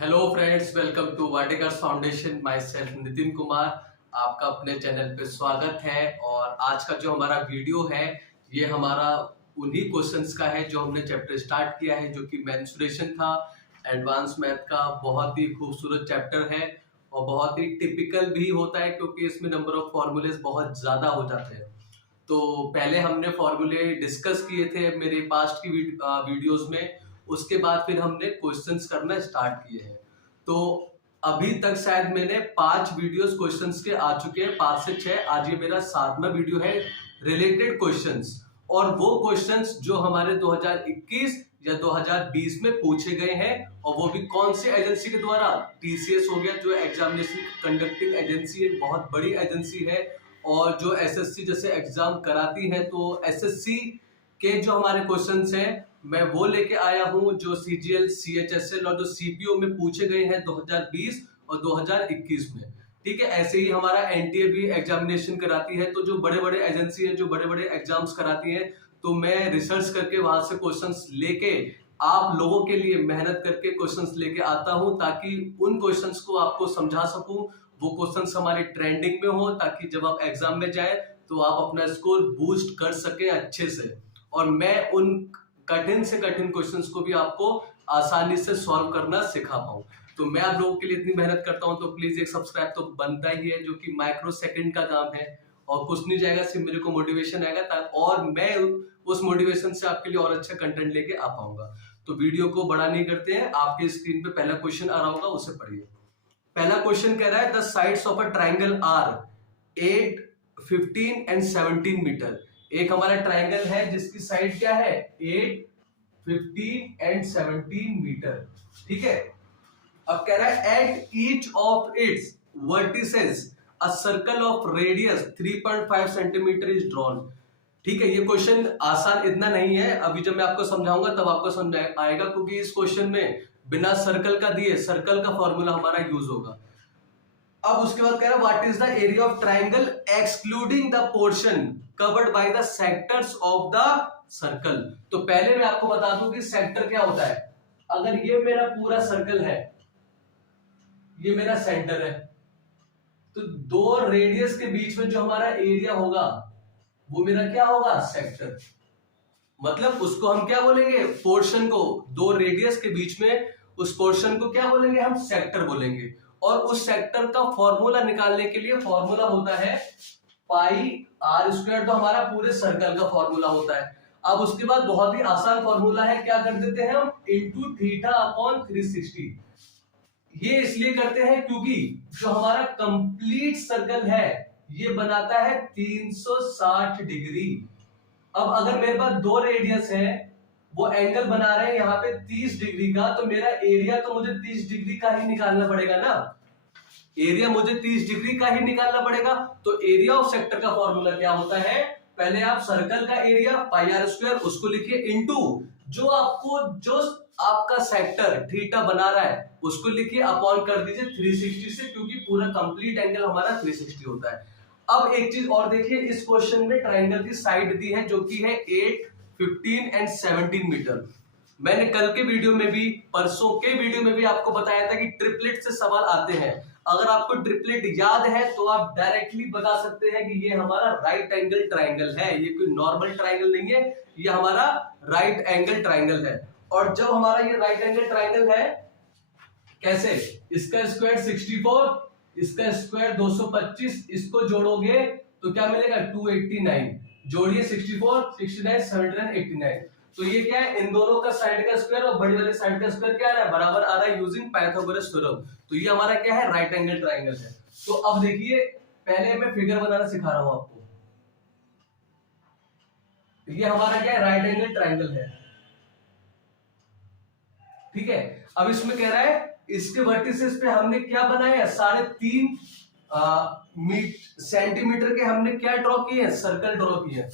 Hello friends, welcome to Watekars foundation. Myself Nitin Kumar, आपका अपने channel पे स्वागत है। और आज का जो हमारा वीडियो है ये हमारा उन्हीं क्वेश्चंस का है जो हमने चैप्टर स्टार्ट किया है, जो कि मेंस्ट्रुएशन था। एडवांस मैथ का बहुत ही खूबसूरत चैप्टर है और बहुत ही टिपिकल भी होता है, क्योंकि इसमें नंबर ऑफ फॉर्मूलेज बहुत ज्यादा हो जाते हैं। तो पहले हमने फॉर्मूले डिस्कस किए थे मेरे पास्ट की वीडियोस में, उसके बाद फिर हमने क्वेश्चंस करना स्टार्ट किए हैं। तो अभी तक शायद मैंने 5 वीडियोस क्वेश्चंस के आ चुके हैं, 5 से 6। आज ये मेरा 7वां वीडियो है रिलेटेड क्वेश्चंस, और वो क्वेश्चंस जो हमारे 2021 या 2020 में पूछे गए हैं, और वो भी कौन सी एजेंसी के द्वारा। टीसीएस हो गया, जो एग्जामिनेशन कंडक्टिंग एजेंसी है, बहुत बड़ी एजेंसी है। और जो एसएससी जैसे एग्जाम कराती है, तो एसएससी के जो हमारे क्वेश्चंस हैं मैं वो लेके आया हूं, जो सीजीएल, सीएचएसएल और जो सीपीओ में पूछे गए हैं 2020 और 2021 में। ठीक है, ऐसे ही हमारा एनटीए भी एग्जामिनेशन कराती है। तो जो बड़े बड़े एजेंसी है, जो बड़े बड़े एग्जाम्स कराती है, तो मैं रिसर्च करके वहां से क्वेश्चंस लेके आप लोगों के लिए मेहनत करके क्वेश्चंस लेके आता हूं, ताकि उन क्वेश्चंस को आपको समझा सकूं। वो क्वेश्चंस हमारे ट्रेंडिंग में हो, ताकि जब आप एग्जाम में जाए तो आप अपना स्कोर बूस्ट कर सके अच्छे से। और मैं उन कठिन से कठिन क्वेश्चंस को भी आपको आसानी से सॉल्व करना सिखा पाऊं। तो मैं आप लोगों के लिए इतनी मेहनत करता हूं, तो प्लीज एक सब्सक्राइब तो बनता ही है, जो कि माइक्रो सेकंड का काम है। और कुछ नहीं जाएगा, सिर्फ मेरे को मोटिवेशन आएगा, और मैं उस मोटिवेशन से आपके लिए और अच्छा कंटेंट लेके आ पाऊंगा। तो वीडियो को बड़ा नहीं करते हैं, आपके स्क्रीन पे पहला क्वेश्चन आ रहा होगा, उसे पढ़िए। पहला क्वेश्चन कह रहा है, the sides of a triangle are 8, 15 and 17 metre. एक हमारा ट्राइंगल है जिसकी साइड क्या है, 8, 15 एंड 17 मीटर। ठीक है, अब कह रहा है, at each of its vertices a circle of radius 3.5 centimetre is drawn. ठीक है, ये क्वेश्चन आसान इतना नहीं है, अभी जब मैं आपको समझाऊंगा तब आपको समझ आएगा, क्योंकि इस क्वेश्चन में बिना सर्कल का दिए सर्कल का फॉर्मूला हमारा यूज होगा। अब उसके बाद कह रहा है, what is the area of triangle excluding the portion covered by the sectors of the circle. तो पहले मैं आपको बता दूं कि सेक्टर क्या होता है। अगर ये मेरा पूरा सर्कल है, ये मेरा सेंटर है, तो दो रेडियस के बीच में जो हमारा एरिया होगा वो मेरा क्या होगा, सेक्टर। मतलब उसको हम क्या बोलेंगे, पोर्शन को, दो रेडियस के बीच में उस पोर्शन को क्या बोलेंगे, हम सेक्टर बोलेंगे। और उस सेक्टर का फॉर्मूला निकालने के लिए फॉर्मूला होता है पाई आर स्क्वायर, तो हमारा पूरे सर्कल का फॉर्मूला होता है। अब उसके बाद बहुत ही आसान फॉर्मूला है, क्या कर देते हैं हम, इंटू थीटा अपॉन 360। ये इसलिए करते हैं क्योंकि जो हमारा कंप्लीट सर्कल है ये बनाता है 360 डिग्री। अब अगर मेरे पास दो रेडियस है, वो एंगल बना रहे हैं यहाँ पे 30 डिग्री का, तो मेरा एरिया तो मुझे 30 डिग्री का ही निकालना पड़ेगा ना। एरिया मुझे 30 डिग्री का ही निकालना पड़ेगा। तो एरिया ऑफ सेक्टर का फॉर्मूला क्या होता है, पहले आप सर्कल का एरिया पाई आर स्क्वायर उसको लिखिए, इनटू जो आपका सेक्टर थीटा बना रहा है उसको लिखिए, अपॉन कर दीजिए 360 से, क्योंकि पूरा कंप्लीट एंगल हमारा 360 होता है। अब एक चीज और देखिए, इस क्वेश्चन में ट्राइंगल की साइड दी है जो कि है 8, 15 एंड 17 मीटर। मैंने कल के वीडियो में भी, परसों के वीडियो में भी आपको बताया था कि ट्रिपलेट से सवाल आते हैं। अगर आपको ट्रिपलेट याद है तो आप डायरेक्टली बता सकते हैं कि ये हमारा राइट एंगल ट्राइंगल है, ये कोई नॉर्मल ट्राइंगल नहीं है, ये हमारा राइट एंगल ट्राइंगल है। और जब हमारा ये राइट एंगल ट्राइंगल है, कैसे, इसका स्क्वायर 64, इसका स्क्वायर 225, इसको जोड़ोगे तो क्या मिलेगा, 289। जोड़िए 64, 69, 79, 89। तो ये क्या है, इन दोनों का साइड का स्क्वायर और बड़ी वाली साइड का स्क्वायर क्या आ रहा है, बराबर आ रहा है, यूजिंग पाइथागोरस थ्योरम। तो ये हमारा क्या है, राइट एंगल ट्राइंगल है। तो अब देखिए, पहले मैं फिगर बनाना सिखा रहा हूं आपको। ये हमारा क्या है, राइट एंगल ट्राइंगल है। ठीक है, अब इसमें कह रहा है, इसके वर्टिसेस पे हमने क्या बनाया, 3.5 सेंटीमीटर के हमने क्या ड्रॉ किए हैं, सर्कल ड्रॉ किए हैं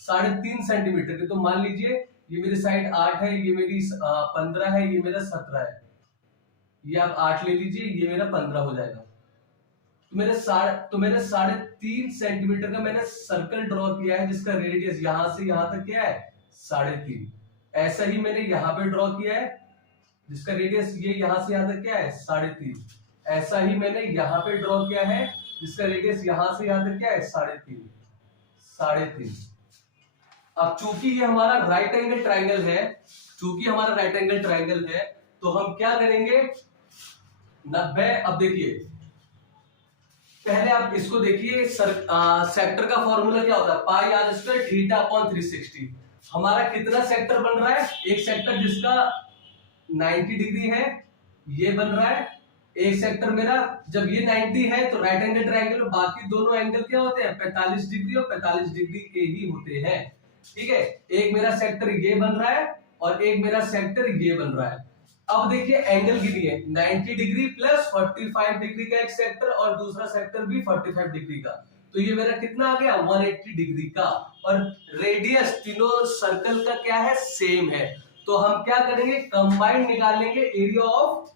3.5 सेंटीमीटर के। तो मान लीजिए ये मेरी साइड 8 है, ये मेरी 15 है, ये मेरा 17 है। ये आप 8 ले लीजिए, ये मेरा 15 हो जाएगा। तो मैंने 3.5 सेंटीमीटर का मैंने सर्कल ड्रॉ किया है, जिसका रेडियस यहां से यहां तक क्या है, 3.5। ऐसा ही मैंने यहां पे ड्रॉ किया है, जिसका रेडियस ये यहां से यहां तक क्या है 3.5। ऐसा ही मैंने यहां पे ड्रॉ किया है जिसका रेडियस यहां से यहां तक क्या है 3.5। अब चूंकि ये हमारा राइट एंगल ट्राइंगल है, चूंकि हमारा राइट एंगल ट्राइंगल है, तो हम क्या करेंगे 90। अब देखिए पहले आप इसको देखिए, सेक्टर का फॉर्मूला क्या होता है, pi are square theta upon 360। हमारा कितना सेक्टर बन रहा है, एक सेक्टर जिसका 90 डिग्री है ये बन रहा है। एक सेक्टर मेरा जब ये 90 है तो राइट एंगल ट्रायंगल में बाकी दोनों एंगल क्या होते हैं 45 डिग्री और 45 डिग्री के ही होते हैं। ठीक है, एक मेरा सेक्टर ये बन रहा है और एक मेरा सेक्टर ये बन रहा है। अब देखिए एंगल गिनिए, 90 डिग्री प्लस 45 डिग्री का एक सेक्टर और दूसरा सेक्टर भी 45 डिग्री का, तो ये मेरा कितना आ गया 180 डिग्री का। और रेडियस तीनों सर्कल का क्या है सेम है, तो हम क्या करेंगे कंबाइंड निकालेंगे एरिया ऑफ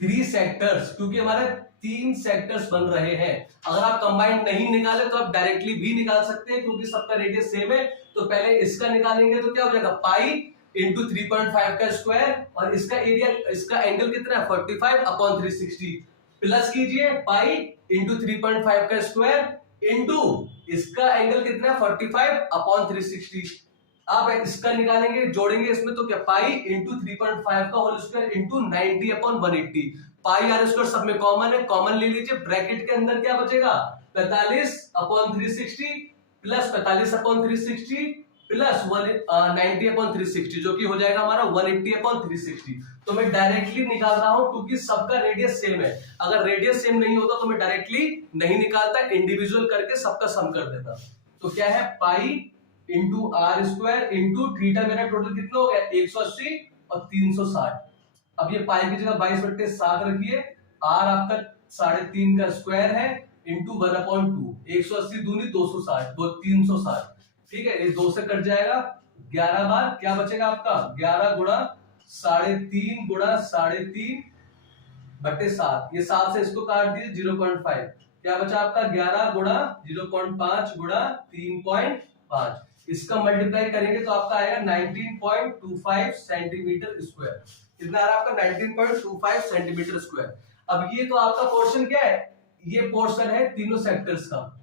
3 सेक्टर्स, क्योंकि हमारे 3 सेक्टर्स बन रहे हैं। अगर आप कंबाइंड नहीं निकाले तो आप डायरेक्टली भी निकाल सकते हैं, क्योंकि सबका रेडियस सेम है। तो पहले इसका निकालेंगे तो क्या हो जाएगा पाई इंटू 3.5 का स्क्वायर, और इसका एरिया, इसका एंगल कितना है 45 अपॉन 360, प्लस कीजिए पाई इंटू 3.5 का स्क्वायर इंटू इसका एंगल कितना है 45 अपॉन 360। आप इसका निकालेंगे जोड़ेंगे इसमें तो क्या पाई इंटू 3.5 का whole square into 90 upon 180। Pi are square सब में कॉमन है, कॉमन ले लीजिए, ब्रैकेट के अंदर क्या बचेगा 45 upon 360 plus 45 upon 360 plus 90 upon 360, जो कि हो जाएगा हमारा 180 अपॉन 360। तो मैं डायरेक्टली निकाल रहा हूं क्योंकि सबका रेडियस सेम है। अगर रेडियस सेम नहीं होता तो मैं डायरेक्टली नहीं निकालता, इंडिविजुअल करके सबका सम कर देता। तो क्या है pi into r square into theta, मेरा टोटल कितना हो गया 180 और 360। अब ये पाई की जगह 22/7 रखिए, आर आपका 3.5 का स्क्वायर है इंटू 1/2, 180 दूनी 260, 360। ठीक है, ये 2 से कट जाएगा, 11 बार क्या बचेगा आपका 11 गुणा 3.5 गुणा 3.5/7, ये 7 से इसको काट दीजिए 0.5, क्या बचा आपका 11 गुणा 0.5 गुणा 3.5। इसका मल्टीप्लाई करेंगे तो आपका आएगा 19.25 सेंटीमीटर स्क्वायर। कितना आ रहा है आपका 19.25 सेंटीमीटर स्क्वायर। अब ये तो आपका पोर्शन क्या है, ये पोर्शन है तीनों सेक्टर्स का।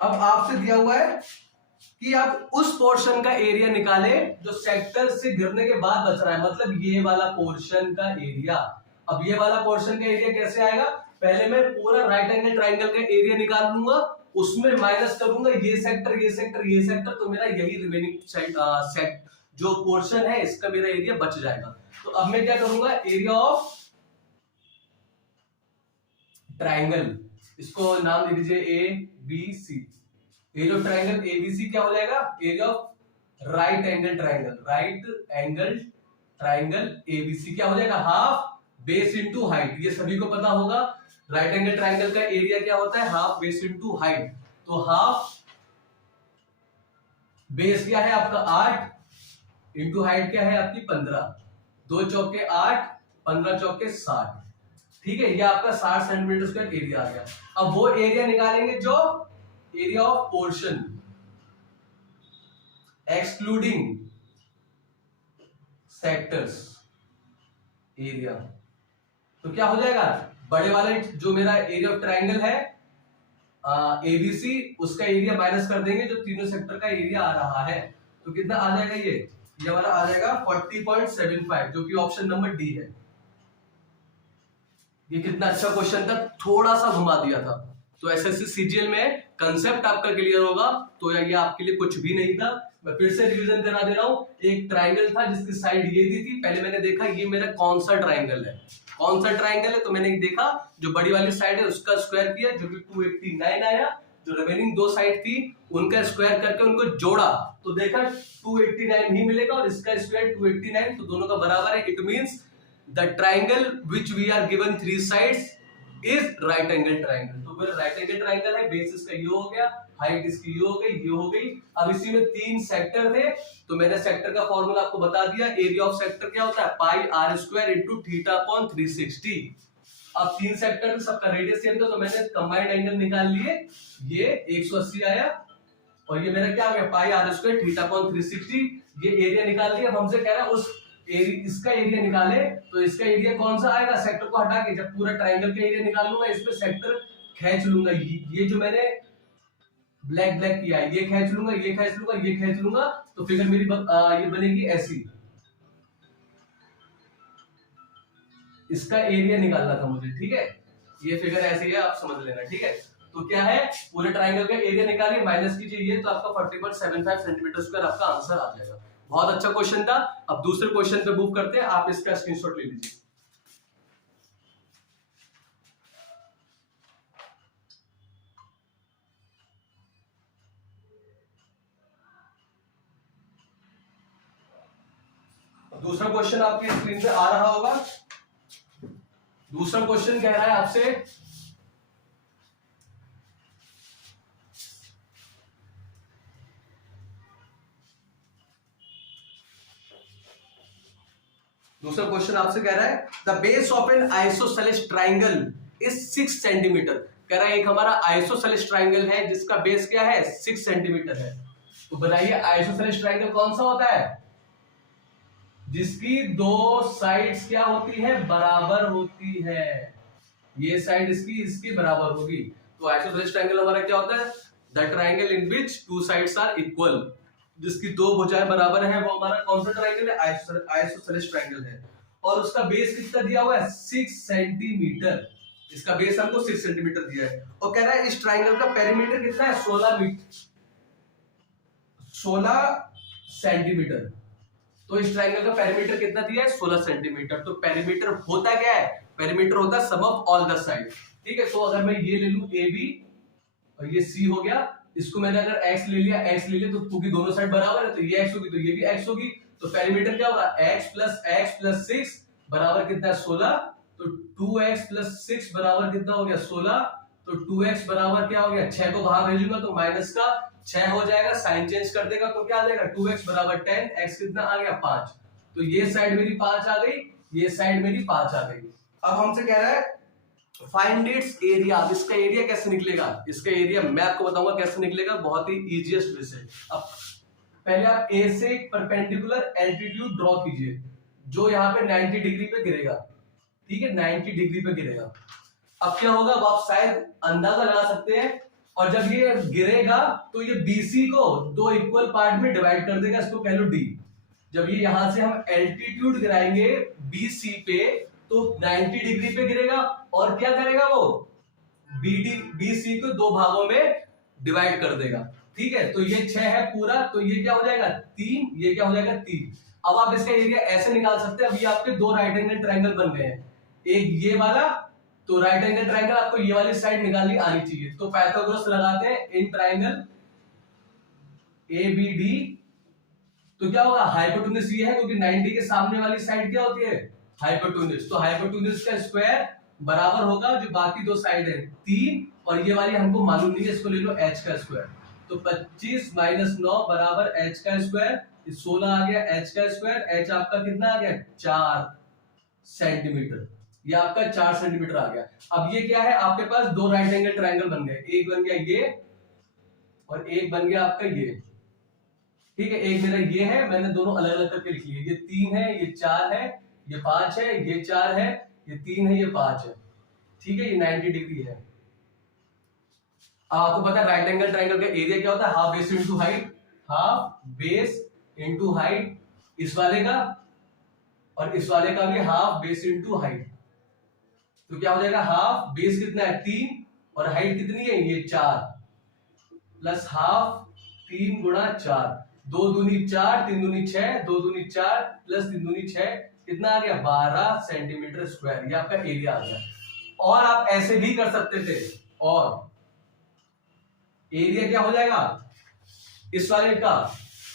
अब आपसे दिया हुआ है कि आप उस पोर्शन का एरिया निकाले जो सेक्टर से गिरने के बाद बच रहा है, मतलब ये वाला पोर्शन का एरिया। अब ये वाला पोर्शन का एरिया कैसे आएगा, पहले मैं पूरा राइट एंगल ट्राइंगल का एरिया निकाल लूंगा, उसमें माइनस करूंगा ये सेक्टर ये सेक्टर ये सेक्टर, तो मेरा यही रिमेनिंग सेट जो पोर्शन है इसका मेरा एरिया बच जाएगा। तो अब मैं क्या करूंगा एरिया ऑफ ट्राइंगल, इसको नाम दे दीजिए A B C. Area of triangle A B C क्या हो जाएगा area of right angle triangle, right angle triangle A B C क्या हो जाएगा हाफ बेस इंटू हाइट। ये सभी को पता होगा राइट एंगल ट्राइंगल का एरिया क्या होता है हाफ बेस इंटू हाइट। तो हाफ बेस क्या है आपका 8 इंटू हाइट क्या है आपकी 15, 2 चौके 8, 15 चौके 60। ठीक है, ये आपका 60 सेंटीमीटर स्क्वायर एरिया आ गया। अब वो एरिया निकालेंगे जो area of portion excluding sectors area. तो क्या हो जाएगा बड़े वाले जो मेरा एरिया ऑफ ट्राइंगल है एबीसी, उसका एरिया माइनस कर देंगे जो तीनों सेक्टर का एरिया आ रहा है। तो कितना आ जाएगा ये वाला आ जाएगा 40.75, जो कि ऑप्शन नंबर डी है। ये कितना अच्छा क्वेश्चन था, थोड़ा सा घुमा दिया था। तो एसएससी सीजीएल में कंसेप्ट आपका क्लियर होगा, तो ये आपके लिए कुछ भी नहीं था। मैं फिर से रिवीजन करा दे रहा हूं। एक ट्राइंगल था जिसकी साइड ये दी थी, पहले मैंने देखा ये मेरा कौन सा ट्राइंगल है, कौन सा ट्राइंगल है, तो मैंने देखा जो बड़ी वाली साइड है उसका स्क्वायर किया जो कि 289 आया, जो रिमेनिंग 2 साइड थी उनका स्क्वायर करके उनको जोड़ा तो देखा 289 ही मिलेगा और इसका स्क्वायर 289, तो दोनों का बराबर है। It means the triangle which we are given 3 sides is right angle triangle. तो फिर राइट एंगल ट्राइंगल है, बेस इसका ये हो गया, हाइट इसकी ये हो गई, ये हो गई। अब इसी में 3 सेक्टर थे, तो मैंने सेक्टर का फॉर्मूला आपको बता दिया। एरिया ऑफ सेक्टर क्या होता है pi are square into theta upon 360। अब 3 सेक्टर में सबका रेडियस सेम था, तो मैंने कंबाइंड एंगल निकाल लिए, ये 180 आया और ये मेरा क्या हो गया पाई आर स्क्वायर थीटा कोण 360। ये एरिया निकाल लिया। अब हमसे कह रहा है उस इसका एरिया निकाले, तो इसका एरिया कौन सा आएगा, सेक्टर को हटा के जब पूरा ट्रायंगल का एरिया निकाल लूंगा इसमें सेक्टर खींच लूंगा। ये जो मैंने ब्लैक ब्लैक किया है ये खींच लूंगा, ये खींच लूंगा, ये खींच लूंगा, तो फिगर मेरी ये बनेगी ऐसी। इसका एरिया निकालना था मुझे, ठीक है। ये फिगर ऐसे ही है, आप समझ लेना, ठीक है। तो क्या है, पूरे ट्रायंगल का एरिया निकालिए, माइनस कीजिए ये, तो आपका 40.75 सेंटीमीटर स्क्वायर आपका आंसर आ जाएगा। बहुत अच्छा क्वेश्चन था। अब दूसरे क्वेश्चन पे मूव करते हैं, आप इसका स्क्रीनशॉट ले लीजिए। दूसरा क्वेश्चन आपकी स्क्रीन पे आ रहा होगा। दूसरा क्वेश्चन कह रहा है आपसे, दूसरा क्वेश्चन आपसे कह रहा है the base of N isosceles triangle is 6 centimetre. कह रहा है एक हमारा आइसोसेलेस ट्राइंगल है जिसका बेस क्या है 6 सेंटीमीटर है। तो बताइए आइसोसेलेस ट्राइंगल कौन सा होता है, जिसकी दो साइड्स क्या होती है, बराबर होती है। ये साइड इसकी बराबर होगी। तो आइसोसेलेस ट्राइंगल हमारा क्या होता है, the triangle in which two sides are equal, जिसकी दो भुजाएं बराबर है, वो हमारा कौन सा ट्रायंगल है, आइसोसेलेस ट्रायंगल है। और उसका बेस कितना दिया हुआ है 6 सेंटीमीटर। इसका बेस हमको 6 सेंटीमीटर दिया है और कह रहा है इस ट्रायंगल का पेरीमीटर कितना है 16 सेंटीमीटर। तो इस ट्रायंगल का पेरीमीटर कितना दिया है 16 सेंटीमीटर। तो पेरीमीटर होता क्या है, पेरीमीटर होता है सम ऑफ ऑल द साइड, ठीक है। तो अगर मैं ये ले लूं ए बी और ये सी हो गया, इसको मैंने अगर x ले लिया, x ले लिया, तो क्योंकि दोनों साइड बराबर है तो ये x होगी तो ये भी x होगी। तो पेरीमीटर क्या होगा x प्लस 6 बराबर कितना है 16। तो 2x प्लस 6 बराबर कितना हो गया 16। तो 2x बराबर क्या हो गया, 6 को बाहर भेजूंगा तो माइनस का 6 हो जाएगा, साइन चेंज कर देगा तो क्या आ जाएगा 2x बराबर 10, x कितना आ गया 5। तो ये साइड मेरी 5 आ गई, ये साइड मेरी 5 आ गई। अब हमसे कह रहा है फाइंड इट्स एरिया। अब इसका एरिया कैसे निकलेगा, इसका एरिया मैं आपको बताऊंगा कैसे निकलेगा, बहुत ही इजीएस्ट वे से। अब पहले आप ए से एक परपेंडिकुलर एल्टीट्यूड ड्रॉ कीजिए जो यहाँ पे 90 डिग्री पे गिरेगा, ठीक है, 90 डिग्री पे गिरेगा। अब क्या होगा, अब आप शायद अंदाजा लगा सकते हैं, और जब ये गिरेगा तो ये बीसी को दो इक्वल पार्ट में डिवाइड कर देगा, इसको कह लो डी। जब ये यहां से हम एल्टीट्यूड गिराएंगे बीसी पे तो 90 डिग्री पे गिरेगा और क्या करेगा वो बीसी को दो भागों में डिवाइड कर देगा, ठीक है। तो ये 6 है पूरा, तो ये क्या हो जाएगा 3, ये क्या हो जाएगा 3। अब आप इसका एरिया ऐसे निकाल सकते हैं। अब ये आपके दो राइट एंगल ट्रायंगल बन गए हैं, एक ये वाला, तो राइट एंगल ट्रायंगल आपको ये वाली साइड निकालनी आनी चाहिए। तो पाइथागोरस लगाते हैं इन ट्रायंगल एबीडी। तो क्या होगा, हाइपोटेन्यूज ये है क्योंकि 90 के सामने वाली साइड क्या होती है हाइपोटेन्यूज। तो हाइपोटेन्यूज का स्क्वायर बराबर होगा जो बाकी दो साइड है 3, और ये वाली हमको मालूम नहीं है, इसको ले लो h का स्क्वायर। तो 25 माइनस 9 बराबर h का स्क्वायर, 16 आ गया h का स्क्वायर, h आपका कितना आ गया 4 सेंटीमीटर, ये आपका 4 सेंटीमीटर आ गया। अब ये क्या है, आपके पास दो राइट एंगल ट्रायंगल बन गए, एक बन गया ये और एक बन गया आपका ये, ठीक है। एक मेरा ये है, मैंने दोनों अलग अलग करके लिख लिए, ये 3 है, ये 4 है, ये 5 है, ये 4 है, ये 3 है, ये 5 है, ठीक है। ये 90 डिग्री है। अब आपको पता है राइट एंगल ट्रायंगल का एरिया क्या होता है, half base into height, half base into height इस वाले का, और इस वाले का भी हाफ बेस इनटू हाइट। तो क्या हो जाएगा, हाफ बेस कितना है 3 और हाइट कितनी है ये 4, प्लस हाफ 3 गुणा 4, 2 दूनी 4, 3 दूनी 6, 2 दूनी 4 प्लस 3 दूनी 6, कितना आ गया 12 सेंटीमीटर स्क्वायर, ये आपका एरिया आ गया। और आप ऐसे भी कर सकते थे, और एरिया क्या हो जाएगा इस वाले का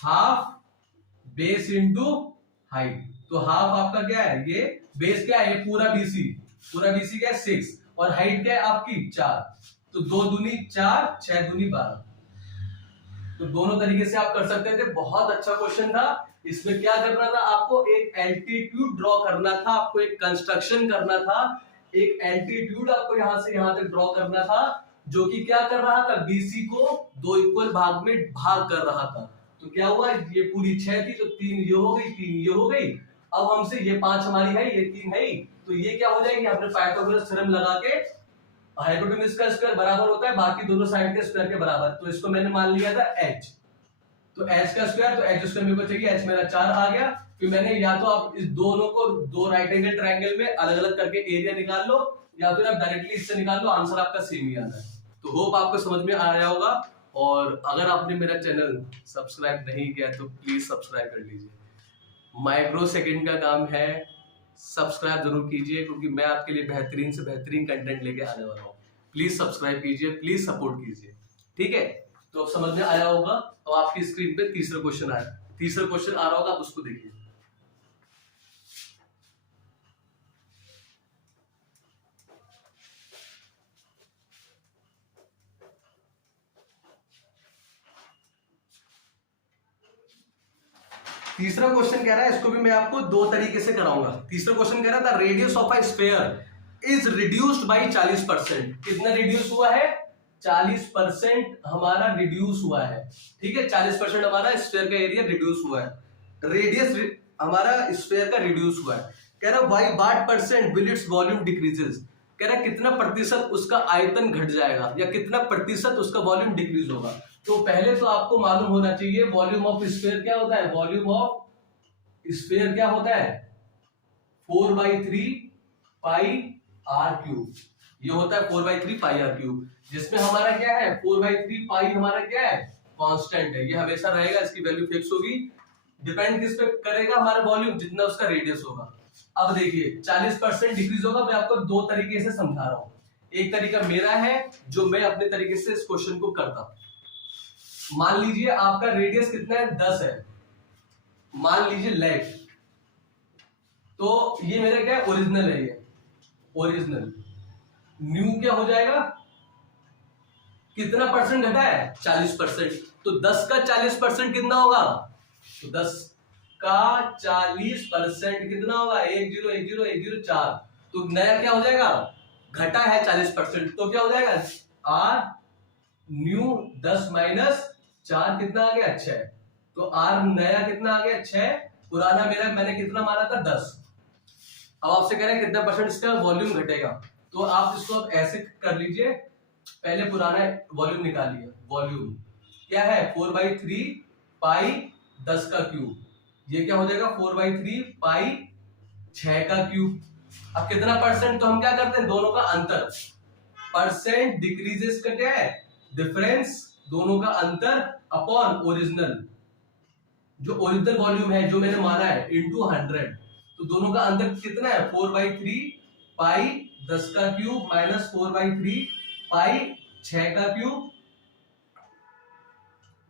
हाफ बेस इंटू हाइट। तो हाफ आपका क्या है, ये बेस क्या है, ये पूरा बीसी क्या है 6, और हाइट क्या है आपकी 4। तो 2 दूनी 4, 6 दूनी 12। तो दोनों तरीके से आप कर सकते थे। बहुत अच्छा क्वेश्चन था। इसमें क्या करना था, आपको एक एल्टीट्यूड ड्रॉ करना था, आपको एक कंस्ट्रक्शन करना था, एक एल्टीट्यूड आपको यहां से यहां तक ड्रॉ करना था जो कि क्या कर रहा था, BC को 2 इक्वल भाग में भाग कर रहा था। तो क्या हुआ, ये पूरी 6 थी तो 3 ये हो गई, 3 ये हो गई। अब हमसे ये 5 हमारी है, ये 3 है ही, तो ये क्या हो जाएगी, हमने पाइथागोरस थ्योरम लगा के हाइपोटेन्यूज का स्क्वायर बराबर होता है बाकी दोनों साइड के स्क्वायर के बराबर, तो इसको मैंने मान लिया था h। तो h का स्क्वायर, तो h स्क्वायर मेरे को चाहिए, h मेरा 4 आ गया। फिर मैंने या तो आप इस दोनों को दो राइट एंगल ट्रायंगल में अलग अलग करके एरिया निकाल लो, या फिर आप डायरेक्टली इससे निकाल लो, आंसर आपका सेम ही आता है। तो होप आपको समझ में आया होगा, और अगर आपने मेरा चैनल सब्सक्राइब नहीं किया तो प्लीज सब्सक्राइब कर लीजिए। माइक्रो सेकंड का काम है, सब्सक्राइब जरूर कीजिए, क्योंकि मैं आपके लिए बेहतरीन से बेहतरीन कंटेंट लेके आने वाला हूँ। प्लीज सब्सक्राइब कीजिए, प्लीज सपोर्ट कीजिए, ठीक है। तो अब समझ में आया होगा। तो आपकी स्क्रीन पे तीसरा क्वेश्चन आ रहा होगा, आप उसको देखिए। तीसरा क्वेश्चन कह रहा है, इसको भी मैं आपको दो तरीके से कराऊंगा। तीसरा क्वेश्चन कह रहा था, radius of a sphere is reduced by 40%। कितना रिड्यूस हुआ है, 40% हमारा रिड्यूस हुआ है, ठीक है। 40% हमारा स्फीयर का एरिया रिड्यूस हुआ है, रेडियस हमारा स्फीयर का रिड्यूस हुआ है। कह रहा by what percent will its volume decreases. कह रहा कितना प्रतिशत उसका आयतन घट जाएगा, या कितना प्रतिशत उसका वॉल्यूम डिक्रीज होगा। तो पहले तो आपको मालूम होना चाहिए वॉल्यूम ऑफ स्फीयर क्या होता है। वॉल्यूम ऑफ स्फीयर क्या होता है, 4/3 पाई आर क्यूब। ये होता है 4/3 पाई आर क्यूब, जिसमें हमारा क्या है, 4/3 पाई हमारा क्या है, कांस्टेंट है, ये हमेशा रहेगा, इसकी वैल्यू फिक्स होगी। डिपेंड किस पे करेगा, हमारा वॉल्यूम जितना उसका रेडियस होगा। अब देखिए 40% डिक्रीज होगा, मैं आपको दो तरीके से समझा रहा हूं। एक तरीका मेरा है जो मैं अपने तरीके से इस क्वेश्चन को करता हूं। मान लीजिए आपका रेडियस कितना है, 10 है, मान लीजिए लेफ्ट, तो ये मेरा क्या है, ओरिजिनल है, ये ओरिजिनल। न्यू क्या हो जाएगा, कितना परसेंट घटा है, 40%। तो 10 का 40% कितना होगा, तो 10 का 40% कितना होगा, 101010 तो नया क्या हो जाएगा, घटा है 40%, तो क्या हो जाएगा, आर न्यू 10 माइनस 4 कितना आ गया, 6। तो आर नया कितना आ गया, 6। पुराना मेरा मैंने कितना माना था, 10। अब आपसे कह रहे हैं कितना परसेंट इसका वॉल्यूम घटेगा, तो आप इसको अब ऐसे कर लीजिए, पहले पुराना वॉल्यूम निकालिए। वॉल्यूम क्या है, 4/3 पाई 10 का क्यूब, ये क्या हो जाएगा, 4/3 पाई 6 का क्यूब। अब कितना परसेंट, तो हम क्या करते हैं, दोनों का अंतर, परसेंट डिक्रीजेस का क्या है, डिफरेंस, दोनों का अंतर अपॉन ओरिजिनल, जो ओरिजिनल वॉल्यूम है जो मैंने माना है, इनटू 100। तो दोनों का अंतर कितना है, 4/3 पाई 10 का क्यूब माइनस 4/3 पाई 6 का क्यूब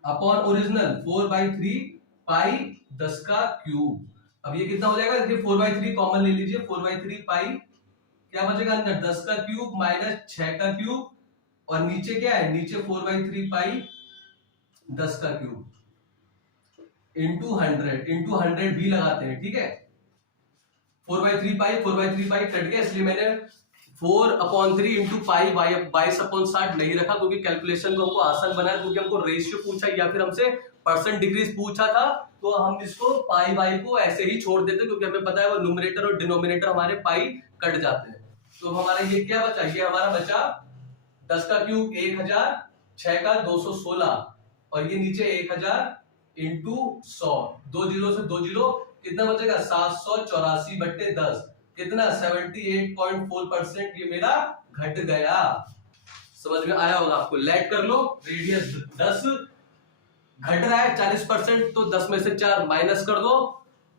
अपॉन ओरिजिनल 4/3 पाई 10 का क्यूब। अब ये कितना हो जाएगा, देखिए 4/3 कॉमन ले लीजिए, 4/3 पाई क्या बचेगा अंदर, 10 का क्यूब माइनस 6 का क्यूब, और नीचे क्या है, नीचे 4/3 पाई 10 का क्यूब इंटू 100 भी लगाते हैं, ठीक है। 4/3 पाई कट गया, इसलिए मैंने 4/3 इंटू पाई 22/60 नहीं रखा, क्योंकि कैलकुलेशन को हमको आसान बनाया, क्योंकि हमको रेशियो पूछा या फिर हमसे परसेंट डिक्रीज पूछा था, तो हम इसको पाई बाई को ऐसे ही छोड़ देते, क्योंकि हमें पता है वो न्यूमरेटर और डिनोमिनेटर हमारे पाई कट जाते हैं। तो हमारा ये क्या बचा, ये हमारा बचा 10 का क्यूब 1000, 6 का 216, और ये नीचे 1000 इंटू 100, 2 जीरो से 2 जीरो, कितना बचेगा, 784/10, कितना 78.4% ये मेरा घट गया। समझ में आया होगा आपको, लेट कर लो, रेडियस 10 घट रहा है 40%, तो 10 में से 4 माइनस कर दो,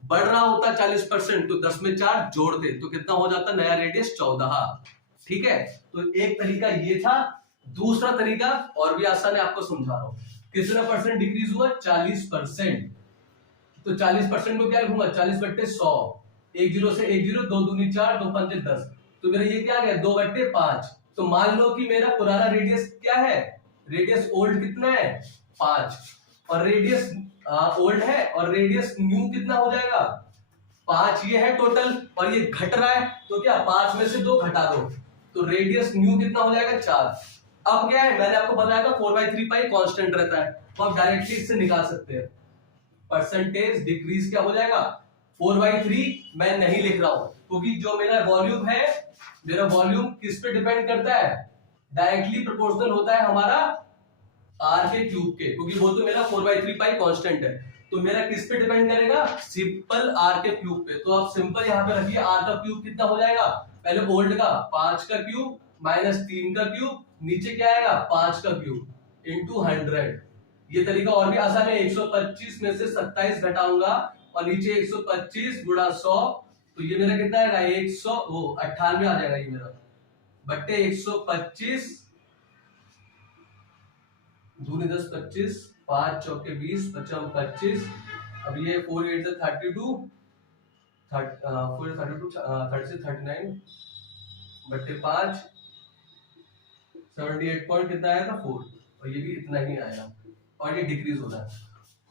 बढ़ रहा होता 40%, तो 10 में 4 जोड़ते, तो कितना हो जाता नया रेडियस, 14। ठीक है, तो एक तरीका ये था। दूसरा तरीका और भी आसान है, आपको समझा रहा हूं। कितना परसेंट डिक्रीज हुआ, 40%। तो 40% को क्या लिखूंगा, 40/100, 1 0 से 1 0, 2 दूनी 4, 2 पंजे 10, तो मेरा ये क्या गया, 2/5। तो मान लो कि मेरा पुराना रेडियस क्या है, रेडियस ओल्ड कितना है, 5, और रेडियस ओल्ड है, और रेडियस न्यू कितना हो जाएगा, 5 ये है टोटल, और ये घट रहा है, तो क्या 5 में से 2 घटा दो, तो रेडियस न्यू कितना हो जाएगा, 4। अब क्या है, मैंने आपको बताया था 4/3 पाई कांस्टेंट रहता है, तो आप डायरेक्टली इससे निकाल सकते हैं। परसेंटेज डिक्रीज क्या हो जाएगा, 4/3 मैं नहीं लिख रहा हूं क्योंकि जो मेरा वॉल्यूम है, मेरा वॉल्यूम किस पे डिपेंड करता है, डायरेक्टली प्रोपोर्शनल होता है हमारा आर के क्यूब के, क्योंकि वो तो मेरा 4/3 पाई कांस्टेंट है, तो मेरा किस पे डिपेंड करेगा, सिंपल आर के क्यूब पे। तो आप सिंपल यहाँ पे रखिए, आर का क्यूब कितना हो जाएगा, पहले ओल्ड का 5 का क्यूब माइनस 3 का क्यूब, नीचे क्या आएगा 5 का क्यूब इनटू 100। ये तरीका और भी आसान है, 125 में से 27 घटाऊंगा और नीचे 125 गुणा 100, तो ये मेरा कितना आएगा 98 आ जाएगा ये मेरा, बट्टे 125 दूनी 10 25, 5 चौके 20, 55 25, अब ये 4 8 32, 39 बट्टे 5, 78 पॉइंट कितना आया था 4, और ये भी इतना ही आया, और ये डिक्रीज हो रहा है।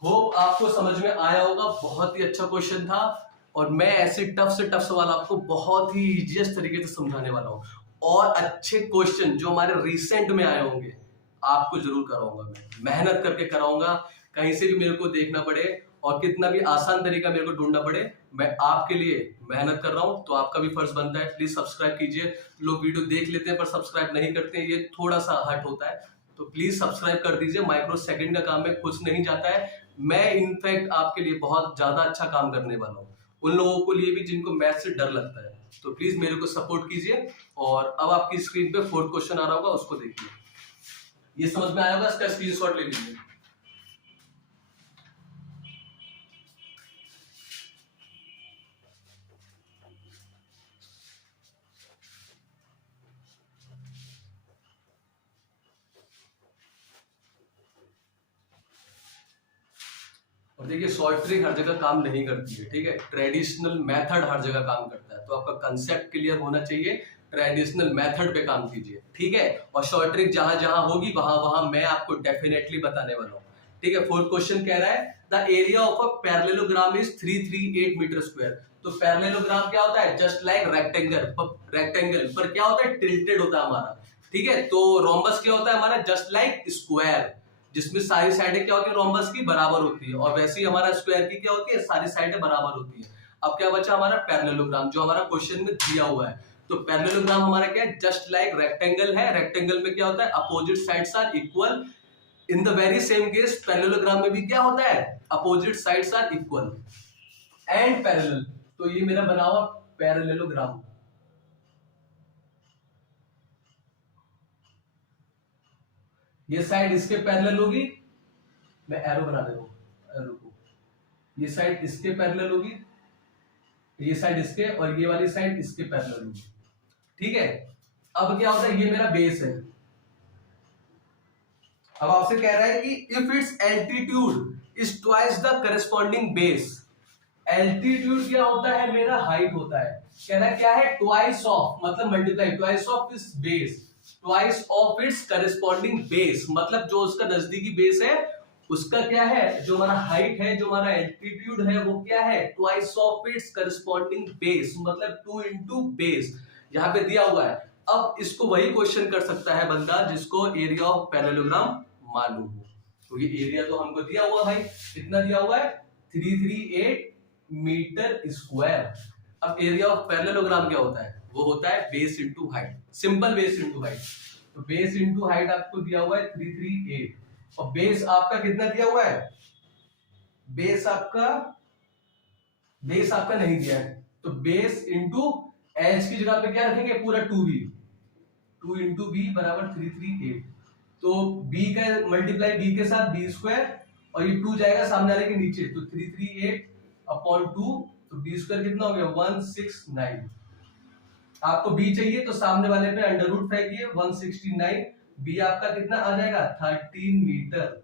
होप आपको समझ में आया होगा, बहुत ही अच्छा क्वेश्चन था, और मैं ऐसे टफ से टफ सवाल आपको बहुत ही इजीएस्ट तरीके से समझाने वाला हूँ, और अच्छे क्वेश्चन जो हमारे रिसेंट में आए होंगे आपको जरूर कराऊंगा, मैं मेहनत करके कराऊंगा, कहीं से भी मेरे को देखना पड़े और कितना भी आसान तरीका मेरे को ढूंढना पड़े, मैं आपके लिए मेहनत कर रहा हूं, तो आपका भी फर्ज बनता है प्लीज सब्सक्राइब कीजिए। लोग वीडियो देख लेते हैं पर सब्सक्राइब नहीं करते हैं, ये थोड़ा सा हर्ट होता है, तो प्लीज सब्सक्राइब कर दीजिए, माइक्रो सेकंड का काम है, कुछ नहीं जाता है, मैं इनफैक्ट आपके लिए बहुत ज्यादा अच्छा काम करने वाला हूँ, उन लोगों को लिए भी जिनको मैथ से डर लगता है, तो प्लीज मेरे को सपोर्ट कीजिए। और अब आपकी स्क्रीन पे 4th क्वेश्चन आ रहा होगा, उसको देखिए, ये समझ में आया होगा, इसका स्क्रीनशॉट ले लीजिए। और देखिए शॉर्ट ट्रिक हर जगह काम नहीं करती है, ठीक है, ट्रेडिशनल मेथड हर जगह काम करता है, तो आपका कंसेप्ट क्लियर होना चाहिए, ट्रेडिशनल मेथड पे काम कीजिए, ठीक है, और शॉर्ट ट्रिक जहां जहां होगी वहां वहां मैं आपको डेफिनेटली बताने वाला हूँ, ठीक है। 4th क्वेश्चन कह रहा है the area of a parallelogram is 338 metre square. तो पैरेललोग्राम क्या होता है, जस्ट लाइक रेक्टेंगल, रेक्टेंगल पर क्या होता है, टिल्टेड होता है हमारा, ठीक है, तो रोम्बस क्या होता है हमारा, जस्ट लाइक स्क्वायर, जिसमें सारी साइडें क्या होती है रोम्बस की बराबर होती है, और वैसे ही हमारा स्क्वायर की क्या होती है, सारी साइडें बराबर होती है। अब क्या बचा हमारा पैरेललोग्राम, जो हमारा क्वेश्चन में दिया हुआ है, तो पैरेललोग्राम हमारा क्या है, जस्ट लाइक रेक्टेंगल है, रेक्टेंगल में क्या होता है, opposite sides are equal, in the very same case parallelogram में भी क्या होता है, opposite sides are equal and parallel, तो ये मेरा बना हुआ पैरेललोग्राम, ये साइड इसके पैरेलल होगी, मैं एरो बना दे रहा हूं, एरो को, ये साइड इसके पैरेलल होगी, ये साइड इसके, और ये वाली साइड इसके पैरेलल होगी, ठीक है। अब क्या होता है, ये मेरा बेस है, अब आपसे कह रहा है कि if it's altitude is twice the corresponding base, altitude क्या होता है, मेरा हाइट होता है, कह रहा है क्या है, ट्वाइस ऑफ मतलब मल्टीप्लाई, ट्वाइस ऑफ इस base, twice of its corresponding base, मतलब जो उसका नजदीकी बेस है उसका क्या है, जो हमारा हाइट है, जो हमारा एल्टीट्यूड है वो क्या है, twice of its corresponding base, मतलब 2 इंटू बेस, यहाँ पे दिया हुआ है। अब इसको वही क्वेश्चन कर सकता है बंदा जिसको एरिया ऑफ पैरेललोग्राम मालूम हो, क्योंकि एरिया तो हमको दिया हुआ भाई, कितना दिया हुआ है 338 मीटर स्क्वायर। अब एरिया ऑफ पैरेललोग्राम क्या होता है, वो होता है base into height, simple base into height, तो बेस इंटू हाइट आपको दिया हुआ है 338, और बेस आपका कितना दिया हुआ है, बेस आपका नहीं दिया है, तो बेस इंटू एच की जगह पे क्या रखेंगे, पूरा 2b, 2 इंटू बी बराबर 338, तो b का मल्टीप्लाई b के साथ b स्क्वायर, और ये 2 जाएगा सामने वाले के नीचे, तो 338 अपॉन 2, तो b स्क्वायर कितना हो गया 169, आपको b चाहिए तो सामने वाले पे अंडर रूट फेंकिए 169, b आपका कितना आ जाएगा 13 मीटर।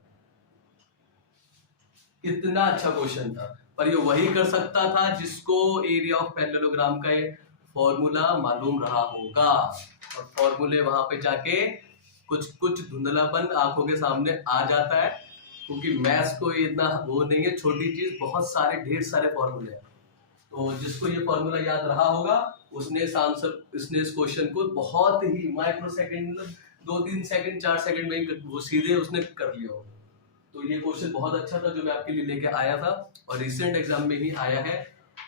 कितना अच्छा क्वेश्चन था, पर ये वही कर सकता था जिसको एरिया ऑफ पैरेललोग्राम का फॉर्मूला मालूम रहा होगा, और फॉर्मूले वहां पे जाके कुछ कुछ धुंधलापन आंखों के सामने आ जाता है, क्योंकि मैथ्स को इतना वो नहीं है छोटी चीज, बहुत सारे ढेर सारे फॉर्मूले हैं, तो जिसको ये फॉर्मूला याद रहा होगा उसने इस क्वेश्चन को बहुत ही माइक्रो सेकंड 2-3 सेकंड 4 सेकंड में ही वो सीधे उसने कर लिया हो। तो ये क्वेश्चन बहुत अच्छा था जो मैं आपके लिए लेके आया था और रिसेंट एग्जाम में ही आया है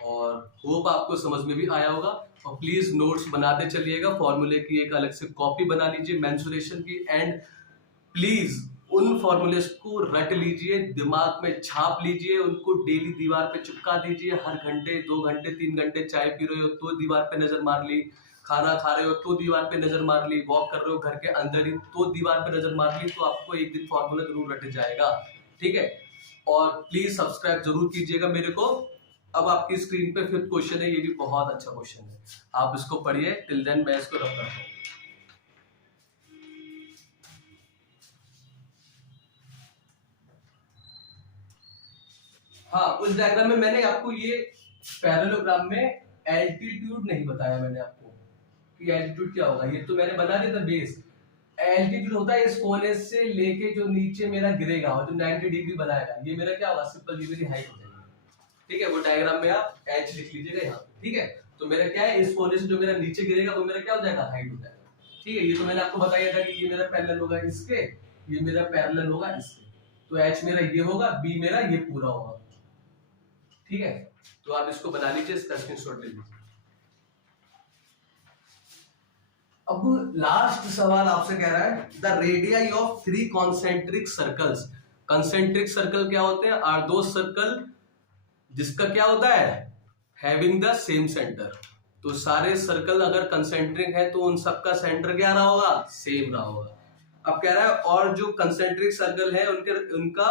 और होप आपको समझ में भी आया होगा। और प्लीज नोट्स बनाते चलिएगा, फॉर्मूले की एक अलग से कॉपी बना लीजिए मेंसुरेशन की, एंड प्लीज उन फॉर्मूलेस को रट लीजिए, दिमाग में छाप लीजिए, उनको डेली दीवार पे चिपका दीजिए। हर घंटे 2 घंटे 3 घंटे चाय पी रहे हो तो दीवार पे नजर मार ली, खाना खा रहे हो तो दीवार पे नजर मार ली, वॉक कर रहे हो घर के अंदर ही तो दीवार पे नजर मार ली, तो आपको एक दिन फॉर्मूला जरूर रट जाएगा। ठीक है, और प्लीज सब्सक्राइब जरूर कीजिएगा मेरे को। अब आपकी स्क्रीन पे फिफ्थ क्वेश्चन है, ये भी बहुत अच्छा क्वेश्चन है, आप इसको पढ़िए। टिल देन मैं इसको रख करता हूँ। हाँ, उस डायग्राम में मैंने आपको ये पैरेललोग्राम में एल्टीट्यूड नहीं बताया मैंने आपको कि एल्टीट्यूड क्या होगा। ये तो मैंने बना दिया था बेस। एल्टीट्यूड होता है इस कोने से लेके जो नीचे मेरा गिरेगा और जो 90 डिग्री बनाएगा, ये मेरा क्या होगा, सिंपल ये मेरी हाइट हो जाएगी। ठीक है, वो डायग्राम में आप एच लिख लीजिएगा यहाँ। ठीक है, तो मेरा क्या है, इस कोने से जो मेरा नीचे गिरेगा वो मेरा क्या हो जाएगा, हाइट हो जाएगा। ठीक है, ये तो मैंने आपको बताया था कि ये मेरा पैरेलल होगा इसके, ये मेरा पैरेलल होगा इसके, तो एच मेरा ये होगा, बी मेरा ये पूरा होगा। ठीक है, तो आप इसको बना लीजिए, इसका स्क्रीनशॉट ले लीजिए। अब लास्ट सवाल आपसे कह रहा है the radii of 3 concentric circles. Concentric circle क्या होते हैं, आर दो सर्कल जिसका क्या होता है, हैविंग द सेम सेंटर। तो सारे सर्कल अगर कंसेंट्रिक है तो उन सबका सेंटर क्या रहा होगा, सेम रहा होगा। अब कह रहा है और जो कंसेंट्रिक सर्कल है उनका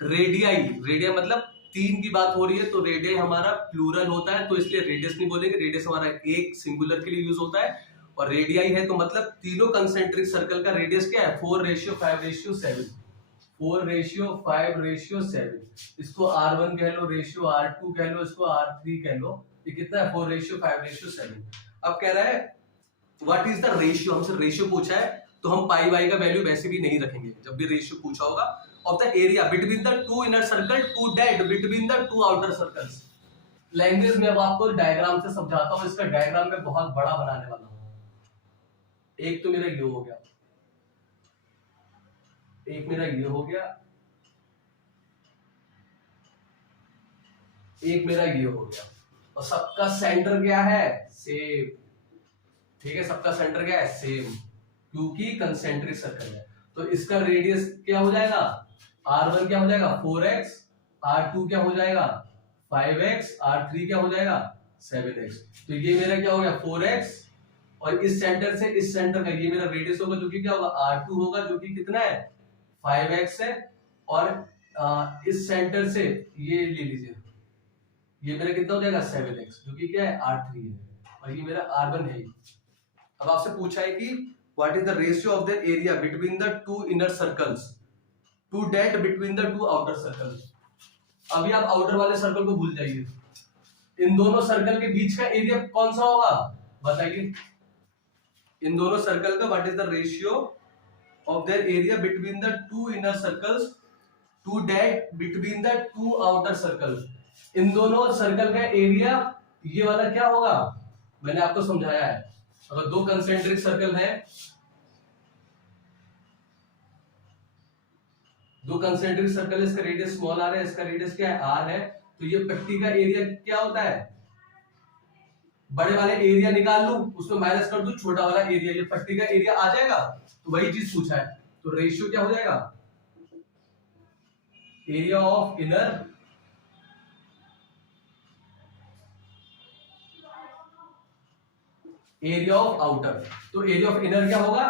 रेडियाई, रेडिया मतलब 3 की बात हो रही है तो रेडियस हमारा प्लूरल होता है, तो इसलिए रेडियस नहीं बोलेंगे, रेडियस हमारा एक सिंगुलर के लिए यूज होता है। और रेडियाई है तो मतलब तीनों कंसेंट्रिक सर्कल का रेडियस क्या है, 4:5:7। 4:5:7। इसको R1 कह लो, रेशियो R2 कह लो, इसको R3 कह लो। ये कितना है, 4:5:7। अब कह रहा है व्हाट इज द रेशियो, हमसे रेशियो पूछा है तो हम पाई बाई का वैल्यू वैसे भी नहीं रखेंगे जब भी रेशियो पूछा होगा। Of the area between the 2 inner circle to that between the 2 outer circles. Language में अब आपको डायग्राम से समझाता हूं, इसका डायग्राम में बहुत बड़ा बनाने वाला हूं। एक तो मेरा ये हो गया, एक मेरा ये हो गया, एक मेरा ये हो गया, और सबका सेंटर क्या है, सेम। ठीक है, सबका सेंटर क्या है, सेम, क्योंकि कंसेंट्रिक सर्कल है। तो इसका रेडियस क्या हो जाएगा, R1 क्या हो जाएगा 4x, R2 क्या हो जाएगा 5x, R3 क्या हो जाएगा 7x। तो ये मेरा क्या हो गया 4x, और इस सेंटर से इस सेंटर का ये मेरा रेडियस होगा जो कि क्या होगा R2 होगा, जो कि कितना है 5x है, और इस सेंटर से ये ले लीजिए, ये मेरा कितना हो जाएगा 7x, जो कि क्या है R3 है, और ये मेरा R1 है। अब आपसे पूछा है कि what is the ratio of the area between the 2 inner circles to that between the 2 outer circles. अभी आप आउटर वाले सर्कल को भूल जाइए, इन दोनों सर्कल के बीच का एरिया कौन सा होगा बताइए, इन दोनों सर्कल का what is the ratio of their area between the 2 inner circles to that between the 2 outer circles. इन दोनों सर्कल का एरिया ये वाला क्या होगा, मैंने आपको समझाया है। अगर 2 कंसेंट्रिक सर्कल है, 2 कंसेंट्रिक सर्कल, इसका रेडियस स्मॉल r है, इसका रेडियस क्या है r है, तो ये पट्टी का एरिया क्या होता है, बड़े वाले एरिया निकाल लूं, उसमें माइनस कर दूं छोटा वाला एरिया, ये पट्टी का एरिया आ जाएगा। तो वही चीज पूछा है, तो रेशियो क्या हो जाएगा, area of inner area of outer. तो एरिया ऑफ इनर क्या होगा,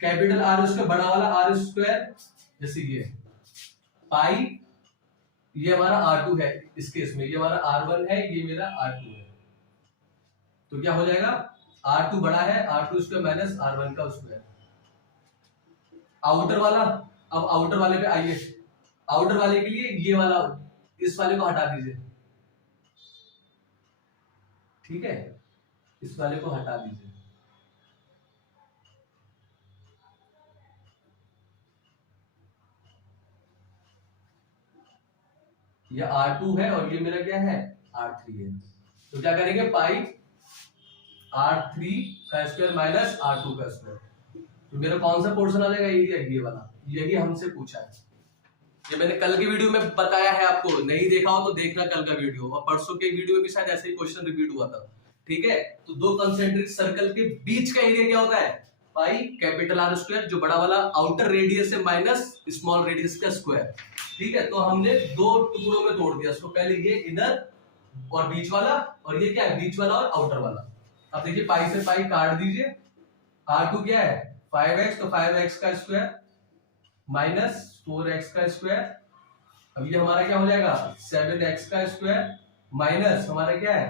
कैपिटल R उसका बड़ा वाला R स्क्वायर, जैसे ये पाई, ये हमारा R2 है, इस केस में ये हमारा R1 है, ये मेरा R2 है, तो क्या हो जाएगा R2 बड़ा है, R2 स्क्वायर माइनस R1 का स्क्वायर। आउटर वाला, अब आउटर वाले पे आइए, आउटर वाले के लिए ये वाला, इस वाले को हटा दीजिए, ठीक है, इस वाले को हटा दीजिए, ये R2 है और ये मेरा क्या है R3 है। तो क्या करेंगे, पाई R3 का स्क्वायर माइनस R2 का स्क्वायर, तो मेरा कौन सा पोर्शन आ जाएगा, ये वाला, यही हमसे पूछा है। ये मैंने कल की वीडियो में बताया है, आपको नहीं देखा हो तो देखना कल का वीडियो, और परसों के वीडियो में भी शायद ऐसे ही क्वेश्चन रिपीट हुआ था। ठीक है, तो दो कंसेंट्रिक सर्कल के बीच का एरिया क्या होता है, पाई कैपिटल आर स्क्वायर, जो बड़ा वाला आउटर रेडियस है माइनस स्मॉल रेडियस का स्क्वायर। ठीक है, तो हमने दो टुकड़ों में तोड़ दिया इसको, पहले ये इनर और बीच वाला, और ये क्या है, बीच वाला और आउटर वाला। अब देखिए पाई से पाई काट दीजिए, R2 क्या है 5x, तो 5x का स्क्वायर माइनस 4x का स्क्वायर। अब ये हमारा क्या हो जाएगा 7x का स्क्वायर माइनस हमारा क्या है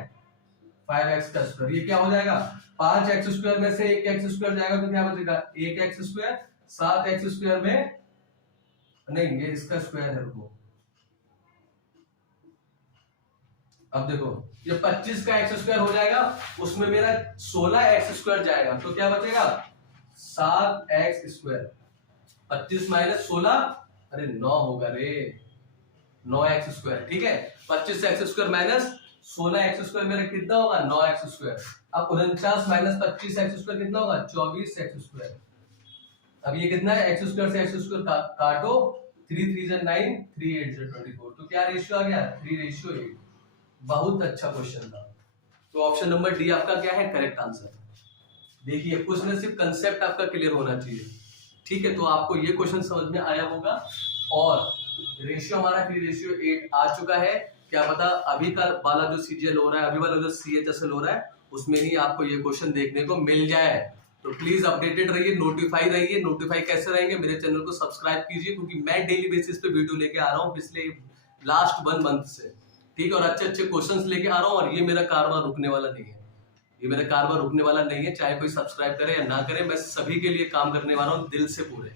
5x का स्क्वायर। ये क्या हो जाएगा 5x स्क्वायर में से 1x स्क्वायर जाएगा तो क्या बचेगा 1x स्क्वायर, 7x स्क्वायर में नहीं, ये इसका स्क्वायर है, रुको। अब देखो ये 25 का एक्स स्क्वायर हो जाएगा, उसमें मेरा 16x स्क्वायर जाएगा, तो क्या बचेगा 7x स्क्वायर। 25 माइनस 16, अरे 9 होगा रे, 9x स्क्वायर। ठीक है, 25x square minus 16x square मेरा कितना होगा 9x स्क्वायर। अब 49 माइनस 25x स्क्वायर कितना होगा 24x स्क्वायर। अब ये कितना है x स्क्वायर से x स्क्वायर काटो, 3 3 9, 3 8 24, तो क्या रेशियो आ गया 3:8। बहुत अच्छा क्वेश्चन था। तो ऑप्शन नंबर डी आपका क्या है करेक्ट आंसर। देखिए कुछ न सिर्फ कंसेप्ट आपका क्लियर होना चाहिए। ठीक है, तो आपको ये क्वेश्चन समझ में आया होगा, और रेशियो हमारा 3:8 आ चुका है। क्या पता अभी का वाला जो सीजीएल हो रहा है, अभी वाला जो सीएचएसएल हो रहा है, उसमें ही आपको ये क्वेश्चन देखने को मिल जाए। तो प्लीज अपडेटेड रहिए, नोटिफाई रहिए। नोटिफाई कैसे रहेंगे, मेरे चैनल को सब्सक्राइब कीजिए, क्योंकि मैं डेली बेसिस पे वीडियो लेके आ रहा हूँ पिछले लास्ट 1 मंथ से। ठीक है, और अच्छे अच्छे क्वेश्चंस लेके आ रहा हूँ, और ये मेरा कारोबार रुकने वाला नहीं है, ये मेरा कारोबार रुकने वाला नहीं है। चाहे कोई सब्सक्राइब करे या ना करे, मैं सभी के लिए काम करने वाला हूँ दिल से पूरे।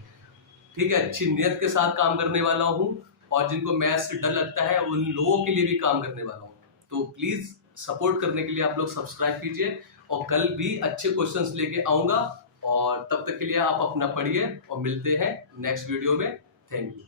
ठीक है, अच्छी नियत के साथ काम करने वाला हूँ, और जिनको मैथ से डर लगता है उन लोगों के लिए भी काम करने वाला हूँ। तो प्लीज सपोर्ट करने के लिए आप लोग सब्सक्राइब कीजिए, और कल भी अच्छे क्वेश्चंस लेके आऊंगा। और तब तक के लिए आप अपना पढ़िए, और मिलते हैं नेक्स्ट वीडियो में। Thank you.